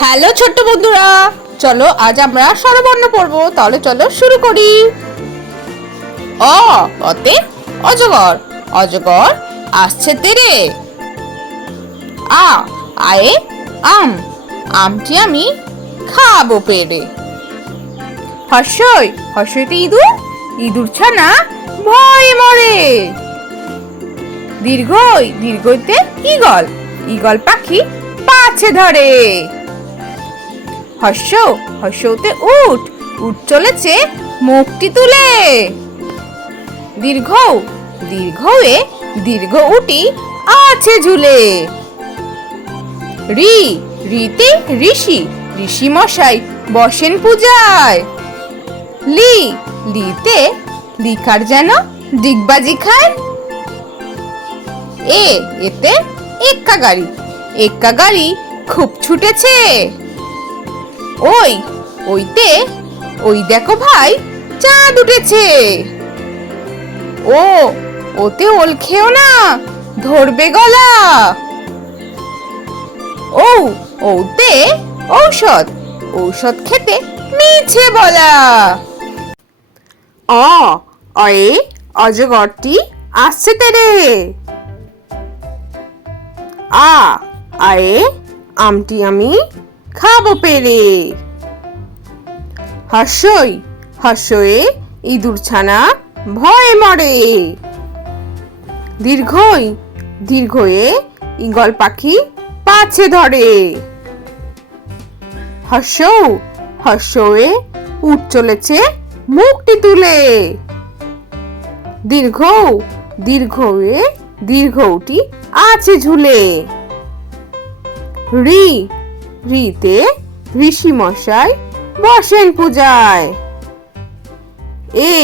Hello ছোট্ট বন্ধুরা, চলো আজ আমরা স্বরবর্ণ পড়বো। তাহলে চলো শুরু করি। অ অতে অজগর, অজগর আসছে তেরে। আ আয়ে আম, আমটি আমি খাবো পেরে। হর্ষই হর্ষইতে ইঁদুর, ইঁদুর ছানা ভয়ে মরে। দীর্ঘই দীর্ঘইতে ঈগল, ঈগল পাখি পাছে ধরে। হর্ষ হর্ষতে উট, উট চলেছে মুখটি তুলে। দীর্ঘ দীর্ঘয়ে দীর্ঘ উটি আছে ঝুলে। রি রিতে ঋষি, ঋষি মশাই বসেন পূজায়। লি লিতে লিকার যেন ডিগবাজি খায়। এ এতে এক্কা গাড়ি, এক্কা গাড়ি খুব ছুটেছে। ওই ওইতে ওই দেখো ভাই চাঁদ উঠেছে। ও ওতে ওল খেও না, ধরবে গলা। ও ওতে ঔষধ, ঔষধ খেতে মিছে বলা। অ অয়ে অজগরটি আসছে তেরে। আ আয়ে আমটি আমি খাবো পেরে। হর্ষই হর্ষয়ে ইঁদুর ছানা ভয়ে মরে। দীর্ঘই দীর্ঘয়ে ঈগল পাখি পাছে ধরে। হর্ষ হর্ষয়ে উট চলেছে মুখটি তুলে। দীর্ঘ দীর্ঘয়ে দীর্ঘ উটি আছে ঝুলে। রি রিতে ঋষি মশাই বসেন পূজায়। এ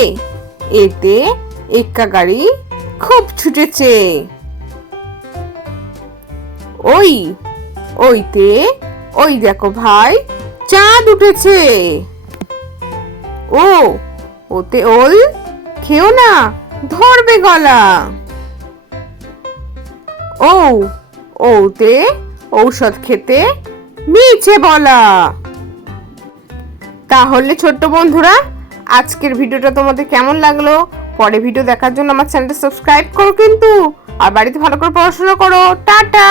এতে এক্কা গাড়ি খুব ছুটেছে। ওই ওইতে ওই দেখো ভাই চাঁদ উঠেছে। ও ওতে ওল খেও না, ধরবে গলা। ও ওতে ঔষধ খেতে মিছে বলা। তাহলে ছোট্ট বন্ধুরা, আজকের ভিডিওটা তোমাদের কেমন লাগলো? পরে ভিডিও দেখার জন্য আমার চ্যানেলটা সাবস্ক্রাইব করো কিন্তু, আর বাড়িতে ভালো করে পড়াশোনা করো। টাটা।